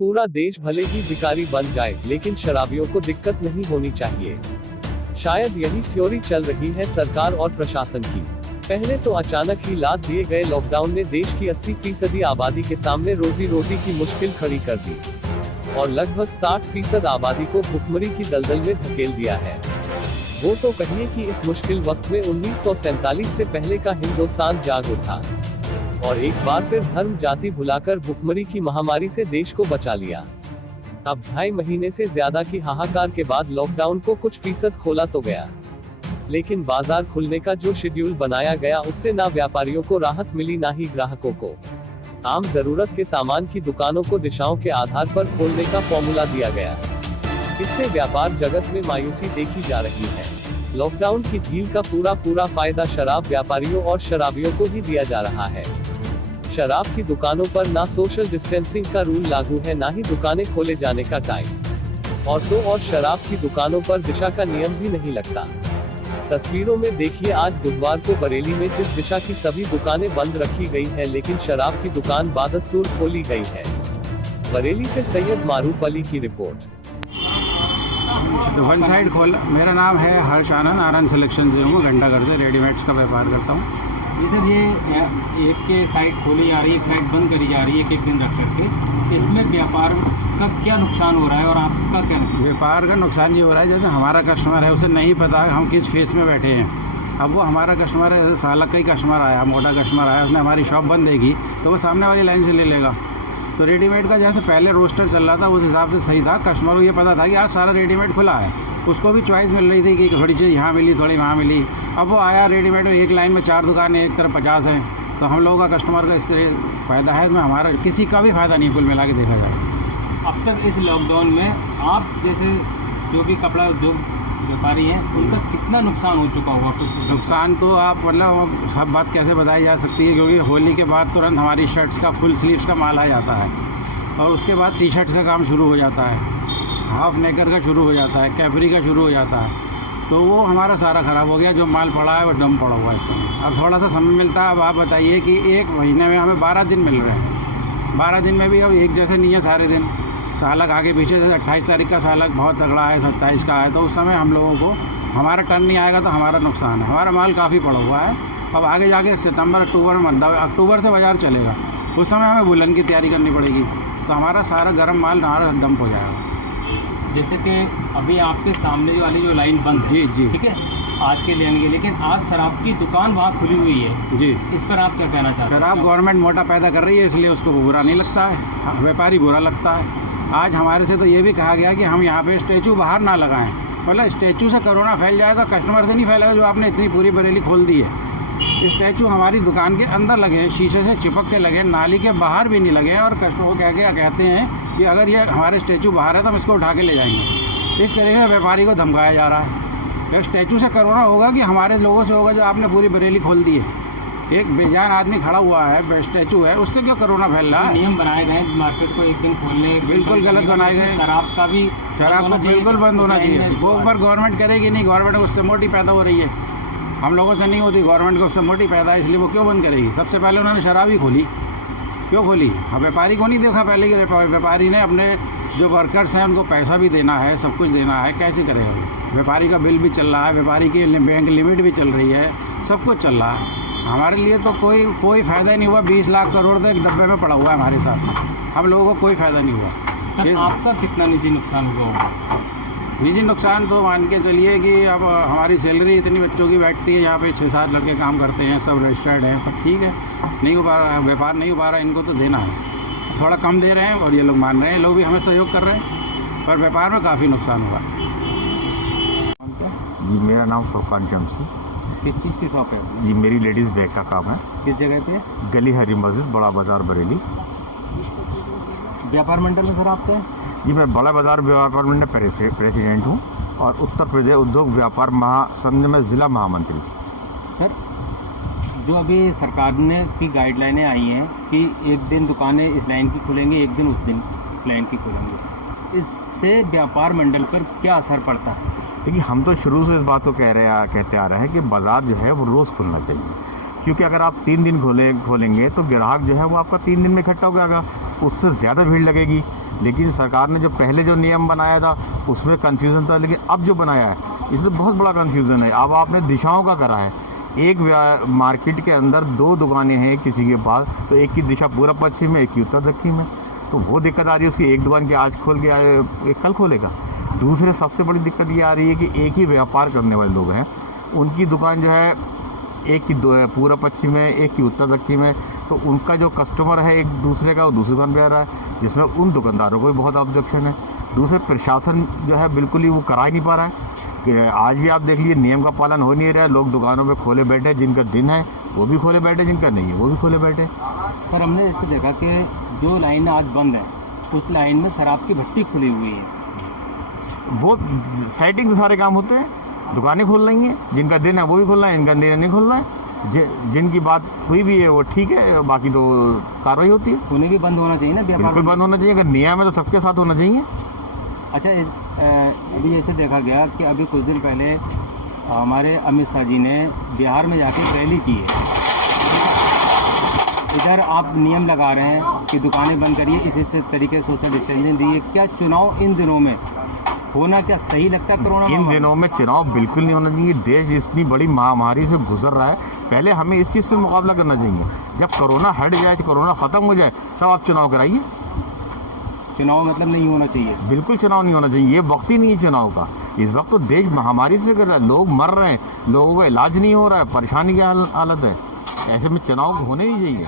पूरा देश भले ही भिखारी बन जाए, लेकिन शराबियों को दिक्कत नहीं होनी चाहिए। शायद यही थ्योरी चल रही है सरकार और प्रशासन की। पहले तो अचानक ही लाद दिए गए लॉकडाउन ने देश की 80% आबादी के सामने रोजी की मुश्किल खड़ी कर दी और लगभग 60% आबादी को भुखमरी की दलदल में धकेल दिया है। वो तो कहिए कि इस मुश्किल वक्त में 1947 से पहले का हिंदुस्तान जाग उठा और एक बार फिर धर्म जाति भुलाकर भुखमरी की महामारी से देश को बचा लिया। अब 2.5 महीने से ज्यादा की हाहाकार के बाद लॉकडाउन को कुछ फीसद खोला तो गया, लेकिन बाजार खुलने का जो शेड्यूल बनाया गया उससे ना व्यापारियों को राहत मिली ना ही ग्राहकों को। आम जरूरत के सामान की दुकानों को दिशाओं के आधार पर खोलने का फॉर्मूला दिया गया। इससे व्यापार जगत में मायूसी देखी जा रही है। लॉकडाउन की ढील का पूरा फायदा शराब व्यापारियों और शराबियों को ही दिया जा रहा है। शराब की दुकानों पर ना सोशल डिस्टेंसिंग का रूल लागू है, ना ही दुकानें खोले जाने का टाइम, और शराब की दुकानों पर दिशा का नियम भी नहीं लगता। तस्वीरों में देखिए, आज बुधवार को बरेली में जिस दिशा की सभी दुकानें बंद रखी गई हैं, लेकिन शराब की दुकान बादस्तूर खोली गई है। बरेली से सैयद मारूफ अली की रिपोर्ट। वन साइड खोल। मेरा नाम है हर्ष आनंद सिलेक्शन से हूँ, घंटाघर से रेडीमेड्स का व्यापार करता हूँ। जी सर, ये एक के साइड खोली जा रही है, एक साइड बंद करी जा रही है एक दिन रख करके, इसमें व्यापार का क्या नुकसान हो रहा है और आपका क्या नुकसान? व्यापार का नुकसान ये हो रहा है, जैसे हमारा कस्टमर है उसे नहीं पता हम किस फेस में बैठे हैं। अब वो हमारा कस्टमर है, जैसे सालक का ही कस्टमर आया, मोटा कस्टमर आया, उसने हमारी शॉप बंद देगी तो वो सामने वाली लाइन से ले लेगा। तो रेडीमेड का जैसे पहले रोस्टर चल रहा था उस हिसाब से सही था, कस्टमर को ये पता था कि आज सारा रेडीमेड खुला है, उसको भी चॉइस मिल रही थी कि थोड़ी चीज़ यहाँ मिली थोड़ी वहाँ मिली। अब वो आया रेडीमेड में, एक लाइन में 4 दुकानें, एक तरफ 50 हैं, तो हम लोगों का कस्टमर का इस तरह फ़ायदा है, इसमें हमारा किसी का भी फ़ायदा नहीं कुल मिला के देखा जाए। अब तक इस लॉकडाउन में आप जैसे जो भी कपड़ा उद्योग व्यापारी हैं उनका कितना नुकसान हो चुका होगा? कुछ नुकसान तो आप मतलब सब बात कैसे बताई जा सकती है, क्योंकि होली के बाद तुरंत हमारी शर्ट्स का फुल स्लीव्स का माल आ जाता है और उसके बाद टी शर्ट्स का काम शुरू हो जाता है, हाफ नेकर का शुरू हो जाता है, कैपरी का शुरू हो जाता है। तो वो हमारा सारा ख़राब हो गया, जो माल पड़ा है वो डम पड़ा हुआ है इसमें। अब थोड़ा सा समय मिलता है। अब आप बताइए कि एक महीने में हमें 12 दिन मिल रहे हैं, 12 दिन में भी अब एक जैसे नहीं है सारे दिन। सालक आगे पीछे, जैसे 28 तारीख का सालक बहुत तगड़ा है, 27 का है, तो उस समय हम लोगों को हमारा टर्न नहीं आएगा तो हमारा नुकसान है। हमारा माल काफ़ी पड़ा हुआ है। अब आगे जाके सितंबर अक्टूबर से बाज़ार चलेगा, उस समय हमें बुलन की तैयारी करनी पड़ेगी, तो हमारा सारा गर्म माल हमारा डंप हो जाएगा। जैसे कि अभी आपके सामने वाली जो लाइन बंद है, जी ठीक है, आज के लेने के, लेकिन आज शराब की दुकान वहाँ खुली हुई है जी, इस पर आप क्या कहना चाहते हैं? शराब गवर्नमेंट मोटा पैदा कर रही है, इसलिए उसको बुरा नहीं लगता है, व्यापारी बुरा लगता है। आज हमारे से तो ये भी कहा गया कि हम यहाँ पे स्टैचू बाहर ना लगाएं, मतलब स्टैचू से कोरोना फैल जाएगा, कस्टमर से नहीं फैलेगा। जो आपने इतनी पूरी बरेली खोल दी है, स्टैचू हमारी दुकान के अंदर लगे हैं, शीशे से चिपक के लगे, नाली के बाहर भी नहीं लगे हैं, और कस्टमर को कहते हैं कि अगर ये हमारे स्टैचू बाहर है तो हम इसको उठा के ले जाएंगे। इस तरीके से व्यापारी को धमकाया जा रहा है। या स्टैचू से कोरोना होगा कि हमारे लोगों से होगा जो आपने पूरी बरेली खोल दी है? एक बेजान आदमी खड़ा हुआ है, स्टैचू है, उससे क्यों कोरोना फैल रहा है? नियम बनाए गए मार्केट को एक दिन खोलने, बिल्कुल गलत बनाए गए। शराब का भी, शराब को बिल्कुल बंद होना चाहिए। वो ऊपर गवर्नमेंट करेगी नहीं, गवर्नमेंट उससे मोटी पैदा हो रही है, हम लोगों से नहीं होती, गवर्नमेंट को उससे मोटी पैदा है, इसलिए वो क्यों बंद करेगी? सबसे पहले उन्होंने शराब ही खोली, क्यों खोली? हाँ, व्यापारी को नहीं देखा पहले कि व्यापारी ने अपने जो वर्कर्स हैं उनको पैसा भी देना है, सब कुछ देना है, कैसे करेगा? व्यापारी का बिल भी चल रहा है, व्यापारी की बैंक लिमिट भी चल रही है, सब कुछ चल रहा है। हमारे लिए तो कोई फ़ायदा ही नहीं हुआ। 20 लाख करोड़ तो एक डब्बे में पड़ा हुआ है हमारे साथ, हम लोगों को कोई फ़ायदा नहीं हुआ। सर, आपका कितना निजी नुकसान हुआ होगा? निजी नुकसान तो मान के चलिए कि अब हमारी सैलरी इतनी बच्चों की बैठती है, यहाँ पे 6-7 लड़के काम करते हैं, सब रजिस्टर्ड हैं, पर ठीक है, नहीं हो पा रहा है, व्यापार नहीं हो पा रहा है, इनको तो देना है, थोड़ा कम दे रहे हैं और ये लोग मान रहे हैं, लोग भी हमें सहयोग कर रहे हैं, पर व्यापार में काफ़ी नुकसान हुआ। जी, मेरा नाम फुरकान जमसी। किस चीज़ की शॉप है? जी, मेरी लेडीज़ बैग का काम है। किस जगह पे? गली हरी मस्जिद, बड़ा बाज़ार, बरेली। व्यापार मंडल में सर आपका? जी, मैं बड़ा बाज़ार व्यापार मंडल प्रेसिडेंट हूँ और उत्तर प्रदेश उद्योग व्यापार महासंघ में ज़िला महामंत्री। सर, जो अभी सरकार ने की गाइडलाइनें आई हैं कि एक दिन दुकानें इस लाइन की खुलेंगी, एक दिन उस दिन इस लाइन की खुलेंगी, इससे व्यापार मंडल पर क्या असर पड़ता है? देखिए, हम तो शुरू से इस बात को कहते आ रहे हैं कि बाज़ार जो है वो रोज़ खुलना चाहिए, क्योंकि अगर आप 3 दिन खोलेंगे तो ग्राहक जो है वो आपका 3 दिन में इकट्ठा हो जाएगा, उससे ज़्यादा भीड़ लगेगी, लेकिन सरकार ने जो पहले जो नियम बनाया था उसमें कन्फ्यूज़न था, लेकिन अब जो बनाया है इसमें बहुत बड़ा कन्फ्यूज़न है। अब आपने दिशाओं का करा है। एक मार्केट के अंदर 2 दुकानें हैं किसी के पास, तो एक की दिशा पूर्व पश्चिम में, एक की उत्तर दक्षिण में, तो वो दिक्कत आ रही है उसकी। एक दुकान की आज खोल के आए, एक कल खोलेगा। दूसरे सबसे बड़ी दिक्कत ये आ रही है कि एक ही व्यापार करने वाले लोग हैं, उनकी दुकान जो है एक की पूर्व पश्चिम में, एक की उत्तर दक्षिण में, तो उनका जो कस्टमर है एक दूसरे का, वो दूसरी दुकान पे आ रहा है, जिसमें उन दुकानदारों को भी बहुत ऑब्जेक्शन है। दूसरे प्रशासन जो है बिल्कुल ही वो करा ही नहीं पा रहा है। कि आज भी आप देख लीजिए नियम का पालन हो नहीं रहा है। लोग दुकानों पे खोले बैठे, जिनका दिन है वो भी खोले बैठे, जिनका नहीं है वो भी खोले बैठे। सर, हमने ऐसे देखा कि जो लाइन आज बंद है उस लाइन में शराब की भट्टी खुली हुई है। वो सेटिंग से सारे काम होते हैं। दुकानें खोल रही हैं, जिनका दिन है वो भी खोलना है, इनका दिन नहीं खोलना है। जिनकी बात हुई भी है वो ठीक है, बाकी तो कार्रवाई होती है। उन्हें भी बंद होना चाहिए ना व्यापार? बिल्कुल बंद होना चाहिए। अगर नियम है तो सबके साथ होना चाहिए। अच्छा, अभी ऐसे देखा गया कि अभी कुछ दिन पहले हमारे अमित शाह जी ने बिहार में जाके रैली की है। इधर आप नियम लगा रहे हैं कि दुकानें बंद करिए, इसी से तरीके सोशल डिस्टेंसिंग दिए। क्या चुनाव इन दिनों में होना क्या सही लगता है? कोरोना इन दिनों में चुनाव बिल्कुल नहीं होना चाहिए। देश इतनी बड़ी महामारी से गुजर रहा है, पहले हमें इस चीज़ से मुकाबला करना चाहिए। जब कोरोना हट जाए, कोरोना ख़त्म हो जाए, तब आप चुनाव कराइए। चुनाव मतलब नहीं होना चाहिए? बिल्कुल चुनाव नहीं होना चाहिए। ये वक्त ही नहीं है चुनाव का। इस वक्त तो देश महामारी से कर रहा है, लोग मर रहे हैं, लोगों का इलाज नहीं हो रहा है, परेशानी की हालत है। ऐसे में चुनाव होने नहीं चाहिए।